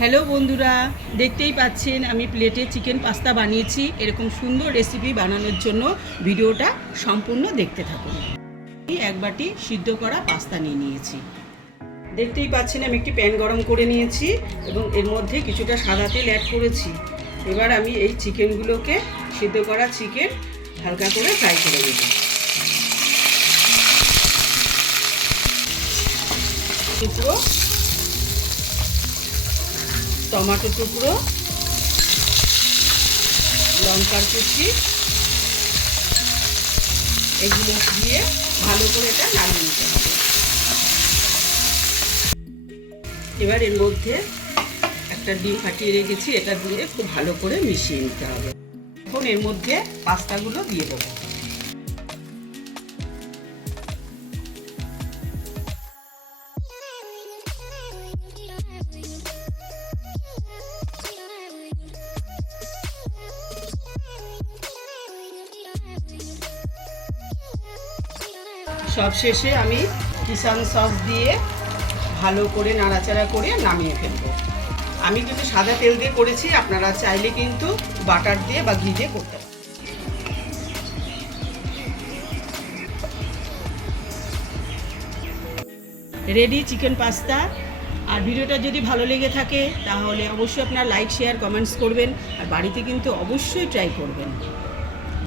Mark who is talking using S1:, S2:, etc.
S1: Hello বন্ধুরা, দেখতেই পাচ্ছেন আমি প্লেটে চিকেন পাস্তা বানিয়েছি। এরকম সুন্দর রেসিপি বানানোর জন্য ভিডিওটা সম্পূর্ণ দেখতে থাকুন। আমি এক বাটি সিদ্ধ করা পাস্তা নিয়ে নিয়েছি। দেখতেই পাচ্ছেন আমি একটি প্যান গরম করে নিয়েছি এবং এর মধ্যে কিছুটা সাদা তেল অ্যাড করেছি। এবার আমি এই চিকেনগুলোকে সিদ্ধ করা চিকেন হালকা করে ফ্রাই করে নেব। টুকরো টমেটো টুকরো, লঙ্কার কুচি, এগুলো দিয়ে ভালো করে এটা লাগিয়ে নিতে হবে। এবার এর মধ্যে একটা ডিম ফাটিয়ে রেখেছি, এটা দিয়ে খুব ভালো করে মিশিয়ে নিতে হবে। এখন এর মধ্যে পাস্তাগুলো দিয়ে দেবো। সব শেষে আমি কিষান সস দিয়ে ভালো করে নাড়াচাড়া করে নামিয়ে ফেলব। আমি কিন্তু সাদা তেল দিয়ে করেছি, আপনারা চাইলে কিন্তু বাটার দিয়ে বা ঘি দিয়ে করতে রেডি চিকেন পাস্তা। আর ভিডিওটা যদি ভালো লেগে থাকে, তাহলে অবশ্যই আপনার লাইক, শেয়ার, কমেন্টস করবেন। আর বাড়িতে কিন্তু অবশ্যই ট্রাই করবেন।